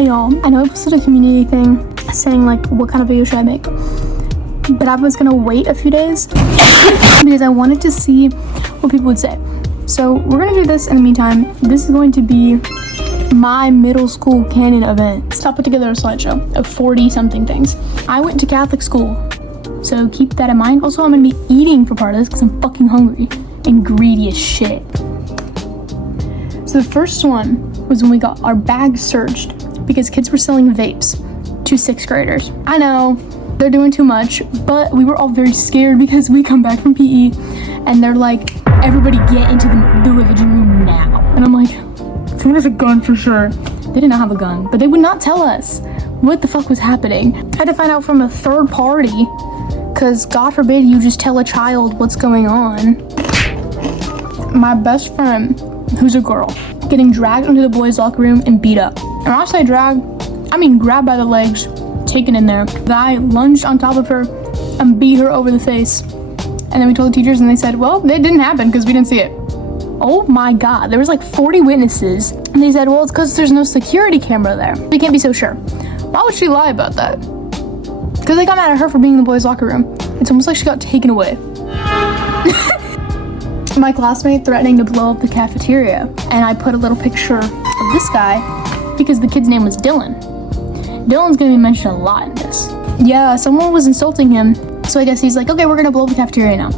Hey y'all, I know I posted a community thing saying like what kind of video should I make, but I was gonna wait a few days because I wanted to see what people would say. So we're gonna do this in the meantime. This is going to be my middle school canon event. So I put together a slideshow of 40 something things. I went to Catholic school, so keep that in mind. Also, I'm gonna be eating for part of this because I'm fucking hungry and greedy as shit. So the first one was when we got our bags searched because kids were selling vapes to 6th graders. I know, they're doing too much, but we were all very scared because we come back from PE and they're like, everybody get into the religion room now. And I'm like, someone has a gun for sure. They did not have a gun, but they would not tell us what the fuck was happening. I had to find out from a third party because God forbid you just tell a child what's going on. My best friend, who's a girl, getting dragged into the boys' locker room and beat up. And when I say drag, I mean grabbed by the legs, taken in there. The guy lunged on top of her and beat her over the face. And then we told the teachers and they said, well, it didn't happen because we didn't see it. Oh my God, there was like 40 witnesses. And they said, well, it's because there's no security camera there. We can't be so sure. Why would she lie about that? Because they got mad at her for being in the boys' locker room. It's almost like she got taken away. My classmate threatening to blow up the cafeteria. And I put a little picture of this guy because the kid's name was Dylan. Dylan's gonna be mentioned a lot in this. Yeah, someone was insulting him. So I guess he's like, okay, we're gonna blow up the cafeteria now.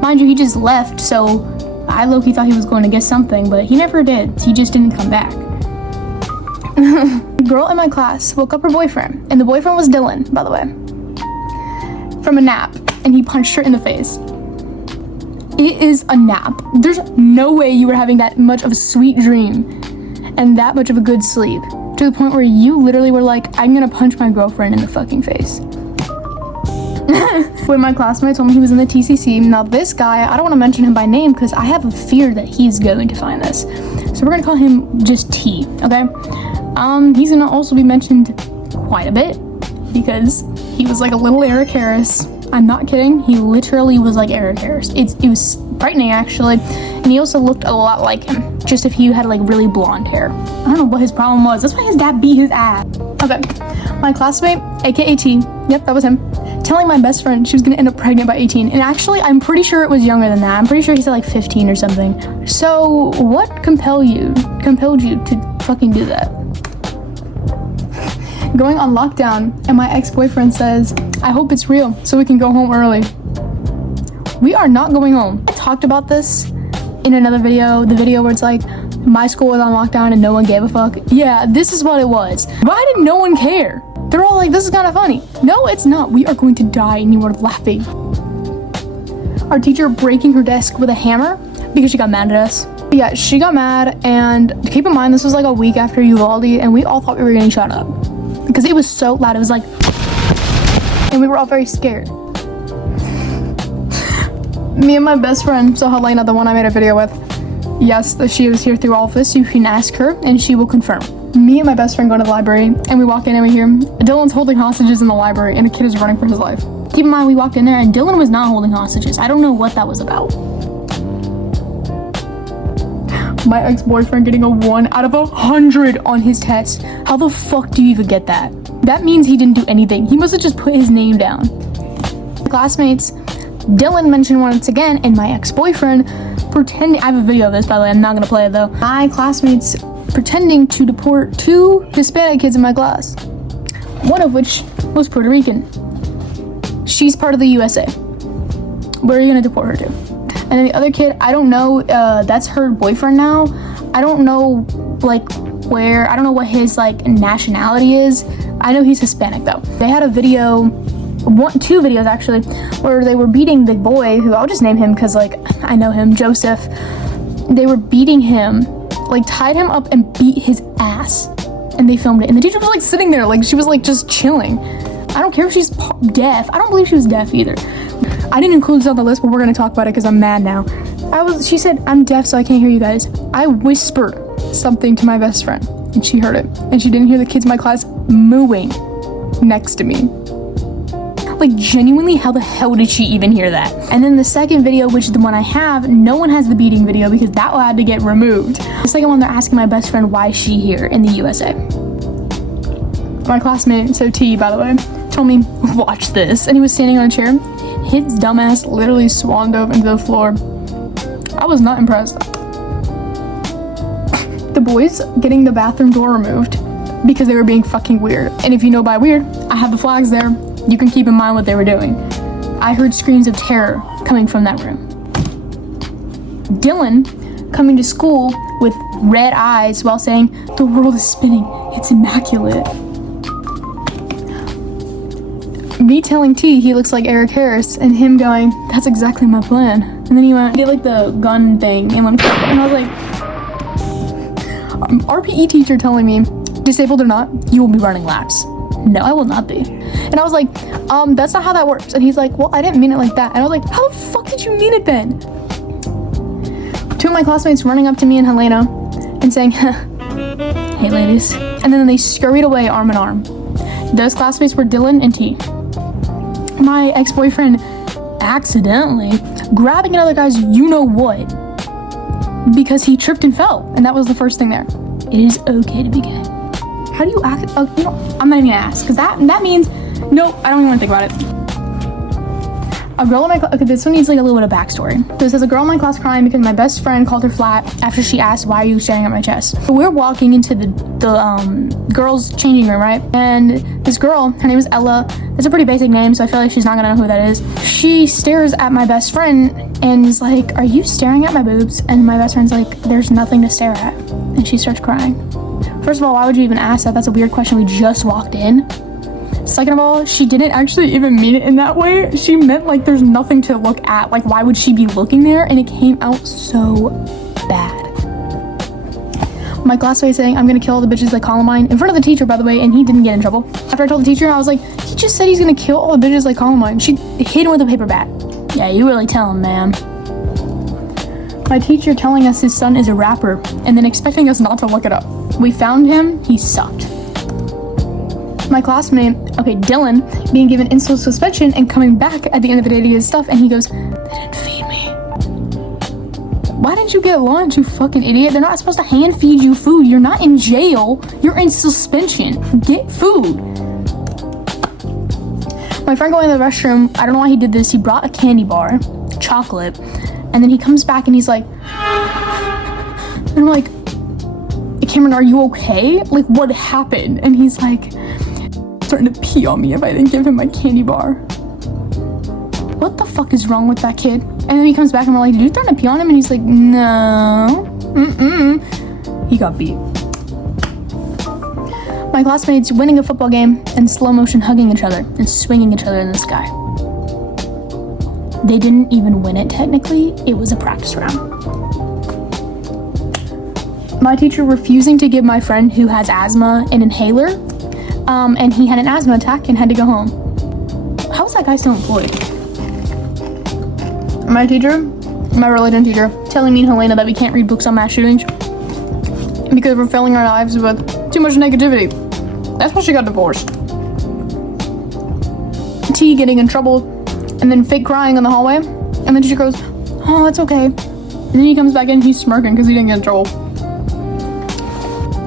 Mind you, he just left, so I low-key thought he was going to get something, but he never did. He just didn't come back. A girl in my class woke up her boyfriend, and the boyfriend was Dylan, by the way, from a nap, and he punched her in the face. It is a nap. There's no way you were having that much of a sweet dream and that much of a good sleep to the point where you literally were like, I'm gonna punch my girlfriend in the fucking face. When my classmate told me he was in the TCC, now this guy, I don't want to mention him by name because I have a fear that he's going to find this. So we're gonna call him just T, okay? He's gonna also be mentioned quite a bit because he was like a little Eric Harris. I'm not kidding, he literally was like Eric Harris. It was frightening actually, and he also looked a lot like him, just if he had like really blonde hair. I don't know what his problem was, that's why his dad beat his ass. Okay, my classmate, aka T, yep, that was him, telling my best friend she was gonna end up pregnant by 18, and actually I'm pretty sure it was younger than that. I'm pretty sure he said like 15 or something. So what compelled you to fucking do that? Going on lockdown, and my ex-boyfriend says, I hope it's real so we can go home early. We are not going home. I talked about this in another video, the video where it's like, my school was on lockdown and no one gave a fuck. Yeah, this is what it was. Why did no one care? They're all like, this is kind of funny. No, it's not. We are going to die and you are laughing. Our teacher breaking her desk with a hammer because she got mad at us. Yeah, she got mad, and keep in mind, this was like a week after Uvalde, and we all thought we were getting shot up because it was so loud. It was like, and we were all very scared. Me and my best friend, so Helena, the one I made a video with, yes, she was here through all of this. You can ask her and she will confirm. Me and my best friend go to the library and we walk in and we hear Dylan's holding hostages in the library and a kid is running for his life. Keep in mind, we walked in there and Dylan was not holding hostages. I don't know what that was about. My ex-boyfriend getting a 1 out of 100 on his test. How the fuck do you even get that? That means he didn't do anything. He must have just put his name down. Classmates, Dylan mentioned once again, and my ex-boyfriend pretending, I have a video of this by the way, I'm not gonna play it though. My classmates pretending to deport 2 Hispanic kids in my class, one of which was Puerto Rican. She's part of the USA. Where are you gonna deport her to? And then the other kid, I don't know, that's her boyfriend now. I don't know like where, I don't know what his like nationality is. I know he's Hispanic though. They had a video, 2 videos actually, where they were beating the boy, who I'll just name him because like I know him, Joseph. They were beating him, like tied him up and beat his ass, and they filmed it. And the teacher was like sitting there, like she was like just chilling. I don't care if she's deaf. I don't believe she was deaf either. I didn't include this on the list, but we're gonna talk about it because I'm mad now. She said, I'm deaf, so I can't hear you guys. I whispered something to my best friend, and she heard it. And she didn't hear the kids in my class mooing next to me. Like, genuinely, how the hell did she even hear that? And then the second video, which is the one I have, no one has the beating video because that had to get removed. The second one, they're asking my best friend why is she here in the USA. My classmate, so T, by the way, told me, watch this. And he was standing on a chair. His dumbass literally swan dove into the floor. I was not impressed. The boys getting the bathroom door removed because they were being fucking weird. And if you know by weird, I have the flags there. You can keep in mind what they were doing. I heard screams of terror coming from that room. Dylan coming to school with red eyes while saying, "The world is spinning, it's immaculate." Me telling T he looks like Eric Harris, and him going, "That's exactly my plan." And then he went, did like the gun thing, and went, and I was like, our PE teacher telling me, "Disabled or not, you will be running laps." No, I will not be. And I was like, that's not how that works. And he's like, "Well, I didn't mean it like that." And I was like, how the fuck did you mean it then? Two of my classmates running up to me and Helena and saying, "Hey ladies." And then they scurried away arm in arm. Those classmates were Dylan and T. My ex-boyfriend accidentally grabbing another guy's you-know-what because he tripped and fell. And that was the first thing there. It is okay to be gay. How do you act? Oh, you know, I'm not even gonna ask, because that means, no, I don't even want to think about it. A girl in my class, okay, this one needs like a little bit of backstory. So it says, a girl in my class crying because my best friend called her flat after she asked, "Why are you staring at my chest?" So we're walking into the girls' changing room, right? And this girl, her name is Ella. It's a pretty basic name, so I feel like she's not gonna know who that is. She stares at my best friend and is like, "Are you staring at my boobs?" And my best friend's like, "There's nothing to stare at." And she starts crying. First of all, why would you even ask that? That's a weird question. We just walked in. Second of all, she didn't actually even mean it in that way. She meant like there's nothing to look at. Like, why would she be looking there? And it came out so bad. My classmate saying, "I'm gonna kill all the bitches like Columbine," in front of the teacher, by the way, and he didn't get in trouble. After I told the teacher, I was like, he just said he's gonna kill all the bitches like Columbine. She hit him with a paper bat. Yeah, you really tell him, ma'am. My teacher telling us his son is a rapper and then expecting us not to look it up. We found him, he sucked. My classmate, okay, Dylan, being given instant suspension and coming back at the end of the day to get his stuff, and he goes, "They didn't feed me." Why didn't you get lunch, you fucking idiot? They're not supposed to hand feed you food. You're not in jail. You're in suspension. Get food. My friend going to the restroom, I don't know why he did this. He brought a candy bar, chocolate, and then he comes back and he's like, and I'm like, "Cameron, are you okay? Like, what happened?" And he's like, starting to pee on me if I didn't give him my candy bar. What the fuck is wrong with that kid? And then he comes back and we're like, "Did you threaten to pee on him?" And he's like, "No." He got beat. My classmates winning a football game and slow motion hugging each other and swinging each other in the sky. They didn't even win it technically. It was a practice round. My teacher refusing to give my friend who has asthma an inhaler, and he had an asthma attack and had to go home. How is that guy still employed? My teacher, my religion teacher, telling me and Helena that we can't read books on mass shootings because we're filling our lives with too much negativity. That's why she got divorced. T getting in trouble and then fake crying in the hallway, and then she goes, "Oh, it's okay." And then he comes back in, he's smirking because he didn't get in trouble.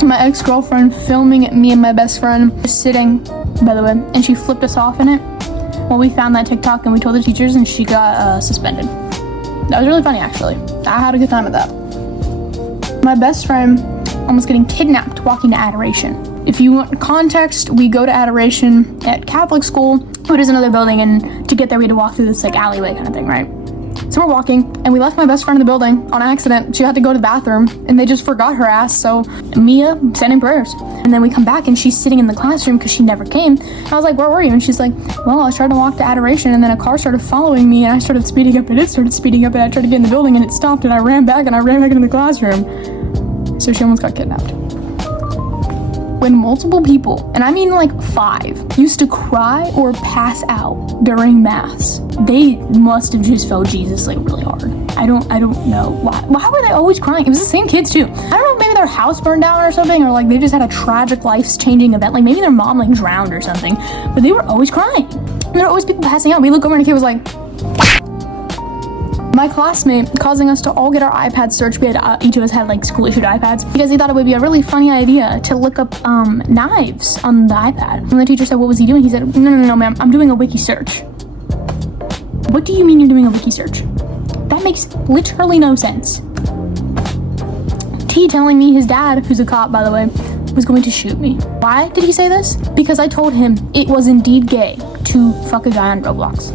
My ex-girlfriend filming me and my best friend just sitting, by the way, and she flipped us off in it. Well, we found that TikTok and we told the teachers and she got suspended. That was really funny, actually. I had a good time with that. My best friend almost getting kidnapped walking to Adoration. If you want context, we go to Adoration at Catholic school, it is another building, and to get there we had to walk through this like alleyway kind of thing, right? So we're walking, and we left my best friend in the building on accident. She had to go to the bathroom, and they just forgot her ass, so Mia sending prayers. And then we come back, and she's sitting in the classroom because she never came. And I was like, "Where were you?" And she's like, "Well, I tried to walk to Adoration, and then a car started following me, and I started speeding up, and it started speeding up, and I tried to get in the building, and it stopped, and I ran back into the classroom." So she almost got kidnapped. When multiple people, and I mean like 5, used to cry or pass out during mass, they must have just felt Jesus like really hard. I don't know why. Why were they always crying? It was the same kids too. I don't know, maybe their house burned down or something, or like they just had a tragic life-changing event. Like maybe their mom like drowned or something, but they were always crying. And there were always people passing out. We look over and the kid was like, My classmate causing us to all get our iPads searched. We had each of us had like school issued iPads because he thought it would be a really funny idea to look up knives on the iPad. And the teacher said, what was he doing? He said, no, ma'am, I'm doing a wiki search. What do you mean you're doing a wiki search? That makes literally no sense. T telling me his dad, who's a cop by the way, was going to shoot me. Why did he say this? Because I told him it was indeed gay to fuck a guy on Roblox.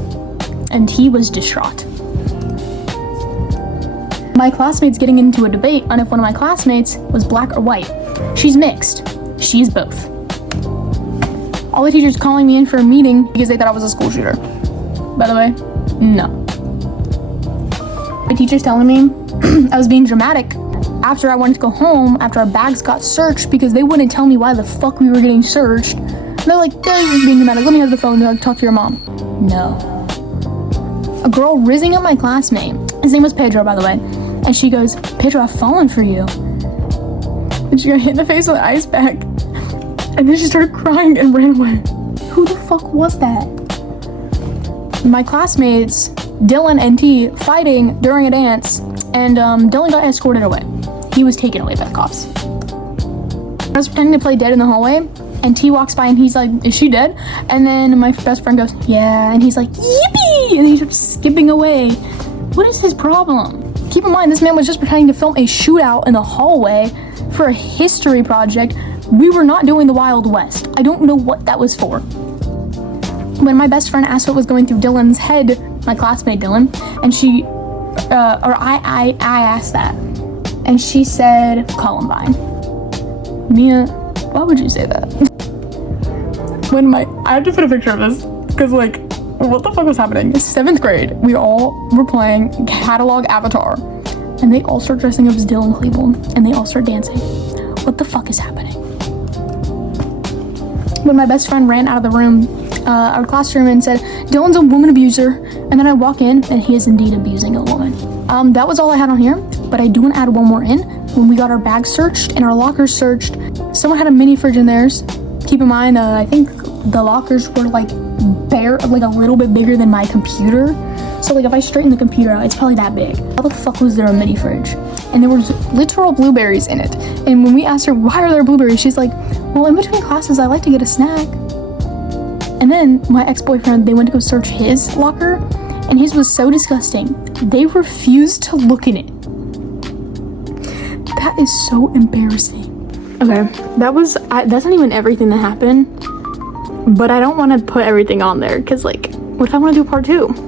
And he was distraught. My classmate's getting into a debate on if one of my classmates was black or white. She's mixed. She's both. All the teachers calling me in for a meeting because they thought I was a school shooter. By the way, no. My teacher's telling me I was being dramatic after I wanted to go home after our bags got searched because they wouldn't tell me why the fuck we were getting searched. They're like, they're just being dramatic. Let me have the phone to talk to your mom. No. A girl rizzing up my classmate. His name was Pedro, by the way. And she goes, Pedro, I've fallen for you. And she got hit in the face with an ice bag. And then she started crying and ran away. Who the fuck was that? My classmates, Dylan and T, fighting during a dance. And Dylan got escorted away. He was taken away by the cops. I was pretending to play dead in the hallway. And T walks by and he's like, is she dead? And then my best friend goes, yeah. And he's like, yippee! And he starts skipping away. What is his problem? Keep in mind, this man was just pretending to film a shootout in the hallway for a history project. We were not doing the Wild West. I don't know what that was for. When my best friend asked what was going through Dylan's head, my classmate Dylan, and I asked that. And she said, Columbine. Mia, why would you say that? I have to put a picture of this, because like, what the fuck was happening? It's 7th grade. We all were playing Catalog Avatar. And they all start dressing up as Dylan Klebold. And they all start dancing. What the fuck is happening? When my best friend ran out of the room, our classroom, and said, Dylan's a woman abuser. And then I walk in, and he is indeed abusing a woman. That was all I had on here. But I do want to add one more in. When we got our bags searched and our lockers searched, someone had a mini fridge in theirs. Keep in mind, I think the lockers were like a little bit bigger than my computer. So like if I straighten the computer out, it's probably that big. How the fuck was there a mini fridge? And there was literal blueberries in it. And when we asked her, why are there blueberries? She's like, well, in between classes, I like to get a snack. And then my ex-boyfriend, they went to go search his locker and his was so disgusting. They refused to look in it. That is so embarrassing. Okay, that's not even everything that happened. But I don't want to put everything on there because like, what if I want to do part 2?